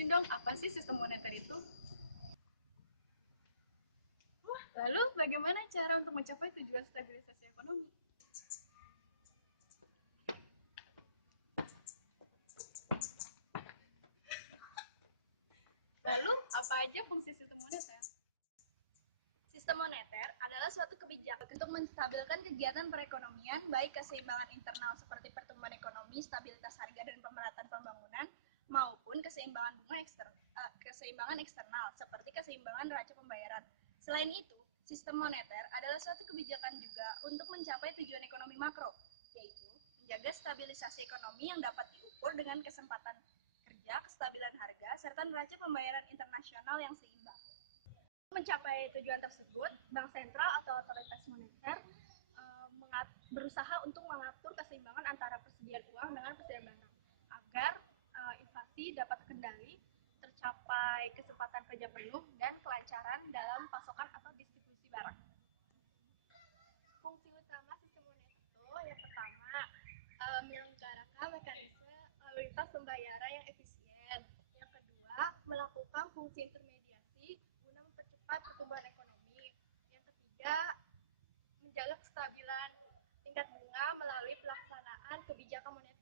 Jelasin dong, apa sih sistem moneter itu? Lalu bagaimana cara untuk mencapai tujuan stabilisasi ekonomi? Lalu, apa aja fungsi sistem moneter? Sistem moneter adalah suatu kebijakan untuk menstabilkan kegiatan perekonomian, baik keseimbangan internal seperti pertumbuhan ekonomi, stabilitas harga dan pemerataan pembangunan, maupun keseimbangan eksternal seperti keseimbangan neraca pembayaran. Selain itu, sistem moneter adalah suatu kebijakan juga untuk mencapai tujuan ekonomi makro, yaitu menjaga stabilisasi ekonomi yang dapat diukur dengan kesempatan kerja, kestabilan harga, serta neraca pembayaran internasional yang seimbang. Mencapai tujuan tersebut, Bank Sentral atau Otoritas Moneter berusaha untuk mengatur keseimbangan antara persediaan uang dengan persediaan barang agar inflasi dapat terkendali, tercapai kesempatan kerja penuh, dan kelancaran dalam pasokan atau distribusi barang. Fungsi utama sistem moneter itu yang pertama, menyelenggarakan mekanisme lalu lintas pembayaran yang efisien. Yang kedua, melakukan fungsi intermediasi guna mempercepat pertumbuhan ekonomi. Yang ketiga, menjaga kestabilan tingkat bunga melalui pelaksanaan kebijakan moneter.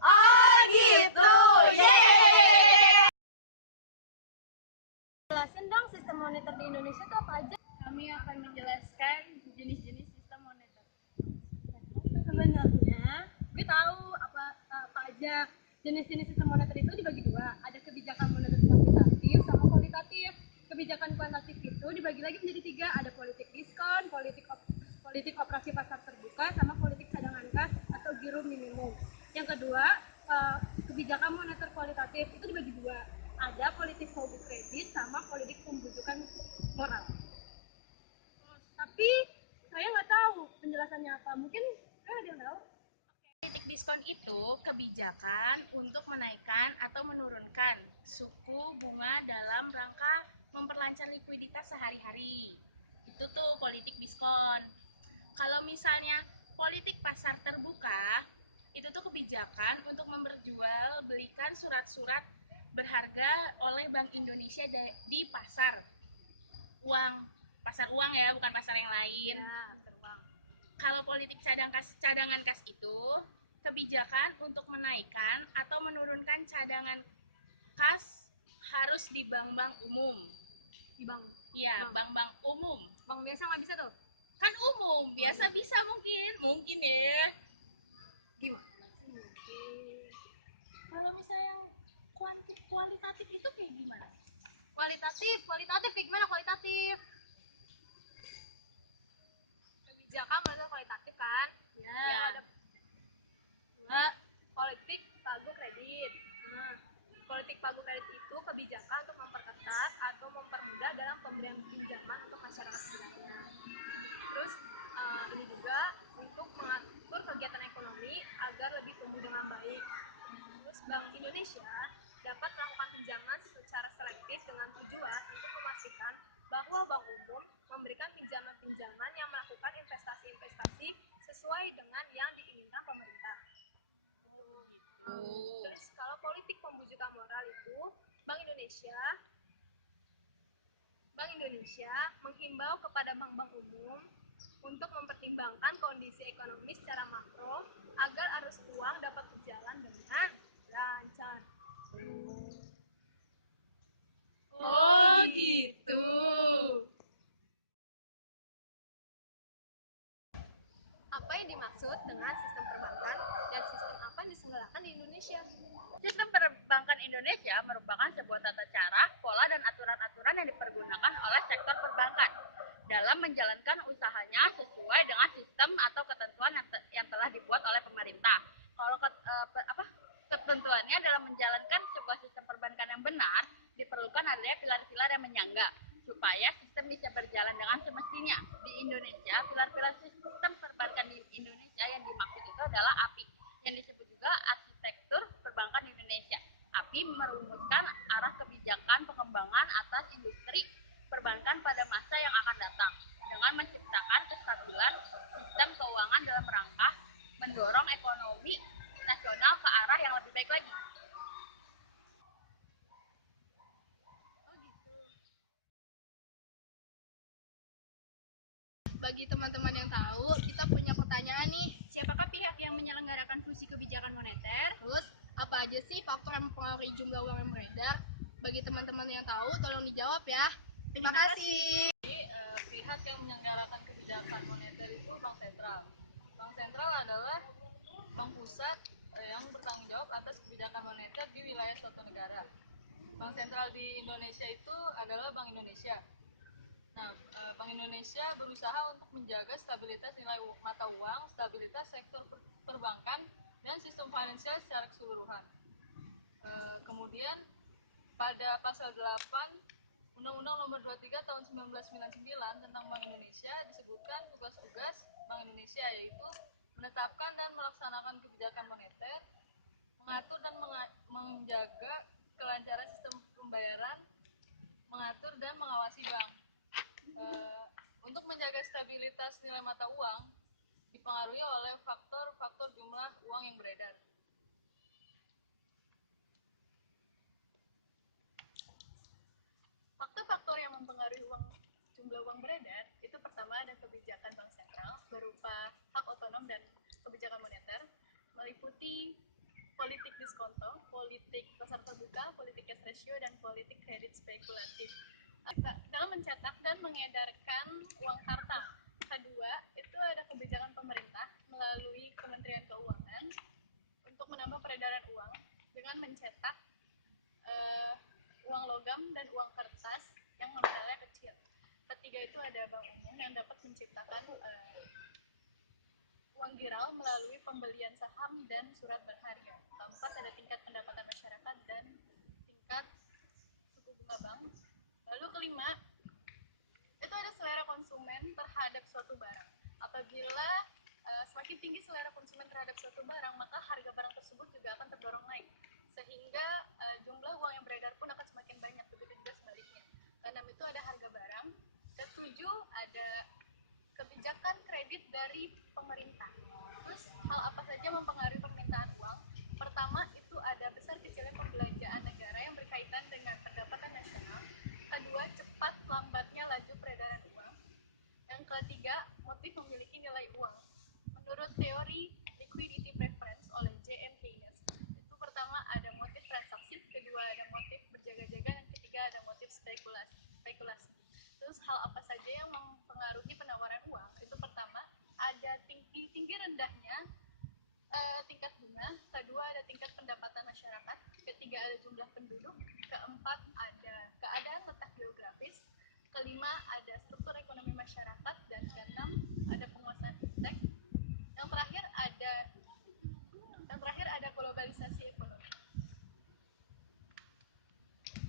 Oh gitu, yeay! Jelasin dong sistem moneter di Indonesia itu apa aja? Kami akan menjelaskan jenis-jenis sistem moneter. Sebenarnya, gue tahu apa aja jenis-jenis sistem moneter itu dibagi dua. Ada kebijakan moneter kuantitatif sama kualitatif. Kebijakan kuantitatif itu dibagi lagi menjadi tiga. Ada politik diskon, politik operasi pasar terbuka, sama politik cadangan kas atau giro minimum. Yang kedua, kebijakan moneter kualitatif itu dibagi dua. Ada politik hold kredit sama politik pembujukan moral. Tapi saya nggak tahu penjelasannya apa. Mungkin ada yang tahu? Politik diskon itu kebijakan untuk menaikkan atau menurunkan suku bunga dalam rangka memperlancar likuiditas sehari-hari. Itu tuh politik diskon. Kalau misalnya politik pasar terbuka, itu tuh kebijakan untuk memperjualbelikan surat-surat berharga oleh Bank Indonesia di pasar uang ya, bukan pasar yang lain. Ya, teruang. Kalau politik cadangan kas itu kebijakan untuk menaikkan atau menurunkan cadangan kas harus di bank-bank umum. Di bank? Iya, bank-bank umum. Bank biasa nggak bisa tuh? Kan umum, biasa bisa mungkin ya. Gimana sih mungkin? Kalau misalnya kualitatif itu kayak gimana? Kualitatif kayak gimana kualitatif? Kebijakan moneter kualitatif kan? Ya. Ada dua, politik pagu kredit. Politik pagu kredit itu kebijakan untuk memperketat atau mempermudah dalam pemberian pinjaman untuk masyarakat sekitarnya. Terus ini juga untuk mengatur kegiatan ekonomi agar lebih tumbuh dengan baik. Terus Bank Indonesia dapat melakukan pinjaman secara selektif dengan tujuan untuk memastikan bahwa bank umum memberikan pinjaman-pinjaman yang melakukan investasi-investasi sesuai dengan yang diinginkan pemerintah. Terus kalau politik pembujukan moral itu Bank Indonesia menghimbau kepada bank-bank umum untuk mempertimbangkan kondisi ekonomi secara makro agar arus uang dapat berjalan dengan lancar. Oh gitu. Apa yang dimaksud dengan sistem perbankan dan sistem apa yang diselenggarakan di Indonesia? Sistem perbankan Indonesia merupakan sebuah tata cara, pola, dan aturan-aturan yang dipergunakan oleh sektor perbankan dalam menjalankan usahanya sesuai dengan sistem atau ketentuan yang telah dibuat oleh pemerintah. Kalau ketentuannya dalam menjalankan sebuah sistem perbankan yang benar, diperlukan adanya pilar-pilar yang menyangga supaya sistem bisa berjalan dengan semestinya. Di Indonesia, pilar-pilar sistem perbankan di Indonesia yang dimaksud itu adalah API, yang disebut juga arsitektur perbankan Indonesia. API merumuskan arah kebijakan pengembangan atas industri perbankan pada masa yang akan datang dengan menciptakan kestabilan sistem keuangan dalam rangka mendorong ekonomi nasional ke arah yang lebih baik lagi. Bagi teman-teman yang tahu, kita punya pertanyaan nih. Siapakah pihak yang menyelenggarakan fungsi kebijakan moneter? Terus, apa aja sih faktor yang mempengaruhi jumlah uang yang beredar? Bagi teman-teman yang tahu, tolong dijawab ya. Terima kasih. Pihak yang menyelenggarakan kebijakan moneter itu Bank Sentral. Bank Sentral adalah bank pusat yang bertanggung jawab atas kebijakan moneter di wilayah suatu negara. Bank Sentral di Indonesia itu adalah Bank Indonesia. Nah, Bank Indonesia berusaha untuk menjaga stabilitas nilai mata uang, stabilitas sektor perbankan, dan sistem finansial secara keseluruhan. Kemudian pada pasal 8 Undang-Undang Nomor 23 Tahun 1999 tentang Bank Indonesia disebutkan tugas-tugas Bank Indonesia, yaitu menetapkan dan melaksanakan kebijakan moneter, mengatur dan menjaga kelancaran sistem pembayaran, mengatur dan mengawasi bank. Untuk menjaga stabilitas nilai mata uang dipengaruhi oleh faktor-faktor jumlah uang yang beredar. Faktor-faktor yang mempengaruhi jumlah uang beredar itu pertama ada kebijakan bank sentral berupa hak otonom dan kebijakan moneter, meliputi politik diskonto, politik pasar terbuka, politik cash ratio, dan politik kredit spekulatif. Dalam mencetak dan mengedarkan uang kartal. Kedua, itu ada kebijakan pemerintah melalui Kementerian Keuangan untuk menambah peredaran uang dengan mencetak uang logam dan uang kertas yang nominalnya kecil. Ketiga itu ada bank umum yang dapat menciptakan uang giral melalui pembelian saham dan surat berharga. Keempat ada tingkat pendapatan masyarakat dan tingkat suku bunga bank. Lalu kelima itu ada selera konsumen terhadap suatu barang. Apabila semakin tinggi selera konsumen terhadap suatu barang, maka harga barang tersebut juga akan terdorong naik, sehingga jumlah uang yang beredar pun akan semakin banyak. Begitu juga sebaliknya. Keenam itu ada harga barang. Ketujuh ada kebijakan kredit dari pemerintah. Terus hal apa saja mempengaruhi permintaan uang? Pertama itu ada besar kecilnya pembelanjaan negara yang berkaitan dengan pendapatan nasional. Kedua, cepat lambatnya laju peredaran uang. Yang ketiga, motif memiliki nilai uang. Menurut teori liquidity preference oleh J.M. Keynes, itu pertama ada motif transaksi, kedua ada motif berjaga-jaga, dan ketiga ada motif spekulasi. Terus hal apa saja yang mempengaruhi penawaran uang? Itu pertama ada tinggi rendahnya tingkat bunga, kedua ada tingkat pendapatan masyarakat, ketiga ada jumlah penduduk, keempat ada keadaan letak geografis, kelima ada struktur ekonomi masyarakat, dan keenam ada penguasaan fintech. Yang terakhir ada globalisasi ekonomi.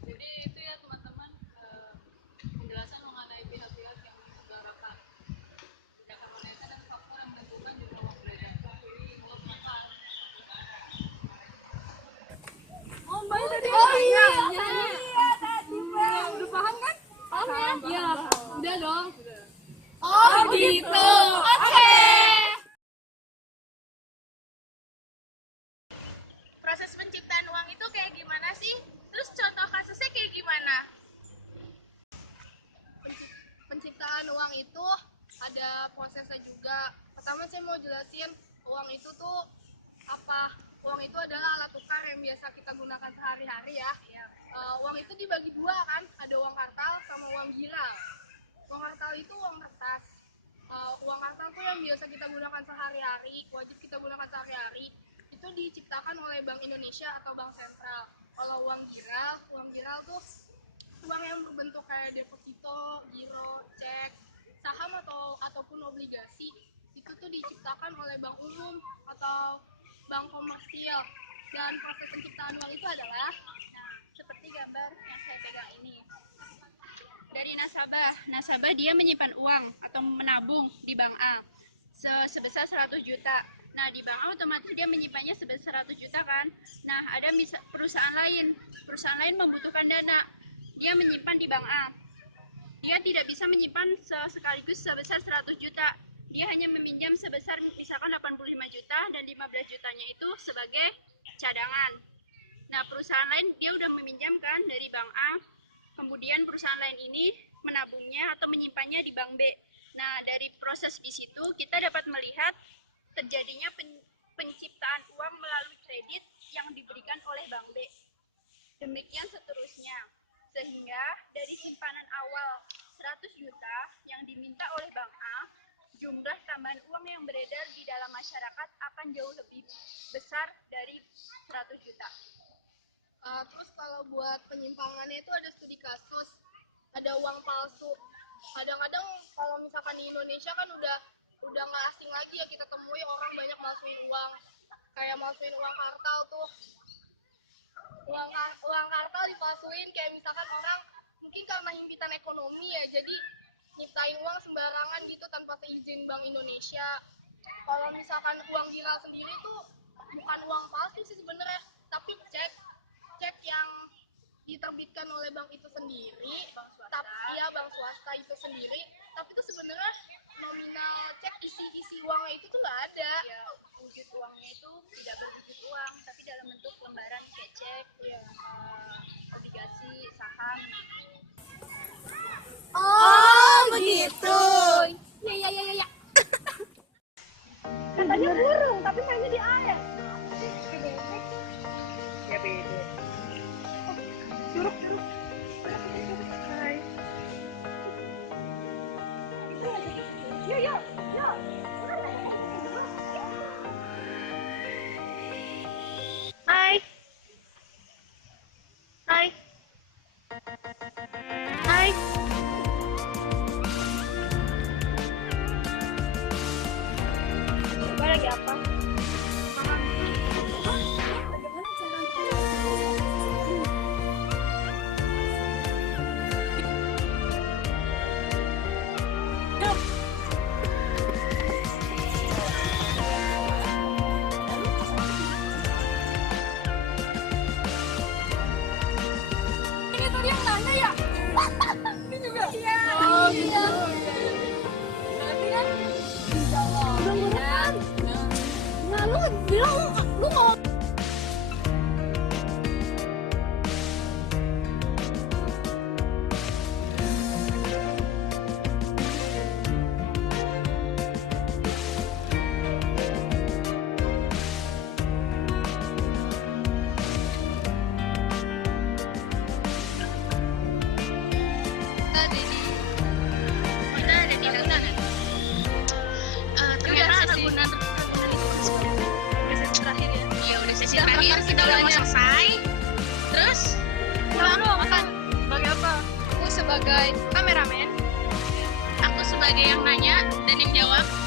Jadi itu ya teman-teman, penjelasan mengenai pihak-pihak yang menyelenggarakan kebijakan moneter dan faktor yang menentukan jumlah uang beredar. Oh iya, tadi udah paham kan? Paham ya? Iya, udah dong. Oh gitu, oke. Proses penciptaan uang itu kayak gimana sih? Terus contoh kasusnya kayak gimana? Penciptaan uang itu ada prosesnya juga. Pertama saya mau jelasin uang itu tuh apa. Uang itu adalah alat tukar yang biasa kita gunakan sehari-hari ya. Uang itu dibagi dua kan, ada uang kartal sama uang giral. Uang kartal itu uang kertas. Uang kartal tuh yang biasa kita gunakan sehari-hari, wajib kita gunakan sehari-hari. Itu diciptakan oleh Bank Indonesia atau Bank Sentral. Kalau uang giral tuh uang yang berbentuk kayak deposito, giro, cek, saham ataupun obligasi. Itu tuh diciptakan oleh bank umum atau bank komersial. Dan proses penciptaan uang itu adalah Seperti gambar yang saya pegang ini. Dari nasabah dia menyimpan uang atau menabung di bank A sebesar 100 juta. Nah, di bank A otomatis dia menyimpannya sebesar 100 juta kan. Nah, ada perusahaan lain membutuhkan dana. Dia menyimpan di bank A. Dia tidak bisa menyimpan sekaligus sebesar 100 juta. dia hanya meminjam sebesar misalkan 85 juta dan 15 jutanya itu sebagai cadangan. Nah, perusahaan lain dia udah meminjamkan dari bank A, kemudian perusahaan lain ini menabungnya atau menyimpannya di bank B. Nah, dari proses di situ kita dapat melihat terjadinya penciptaan uang melalui kredit yang diberikan oleh bank B. Demikian seterusnya. Sehingga dari simpanan awal 100 juta yang diminta oleh bank A, jumlah tambahan uang yang beredar di dalam masyarakat akan jauh lebih besar dari 100 juta. Terus kalau buat penyimpangannya itu ada studi kasus, ada uang palsu. Kadang-kadang kalau misalkan di Indonesia kan udah nggak asing lagi ya kita temui orang banyak malsuin uang, kayak malsuin uang kartal tuh. Uang kartal dipalsuin, kayak misalkan orang mungkin karena himpitan ekonomi ya, jadi nyiptain uang sembarangan gitu tanpa seizin Bank Indonesia. Kalau misalkan uang viral sendiri tuh bukan uang palsu sih sebenarnya, tapi cek yang diterbitkan oleh bank itu sendiri, bank swasta itu sendiri, tapi itu sebenarnya nominal cek isi uangnya itu tuh nggak ada. Ya, wujud uangnya itu tidak berwujud uang, tapi dalam bentuk lembaran kayak cek, obligasi, saham. Oh, begitu. Ya. Katanya burung, tapi mainnya di air. Ya beda. Curug. Hai. Yuk. Hai. Hai. Hai. Coba lagi apa? Ini tadi yang nanya ya? Ini juga? Iya. Oh, iya. Berarti kan dijawab. Nah, lu bilang lu mau Kita ada di hutan. Ternyata kegunaan Sesi terakhir ya. Iya, udah sesi terakhir, kita udah mau selesai. Terus Lalu akan sebagai apa? Aku sebagai kameramen. aku sebagai yang nanya dan yang jawab.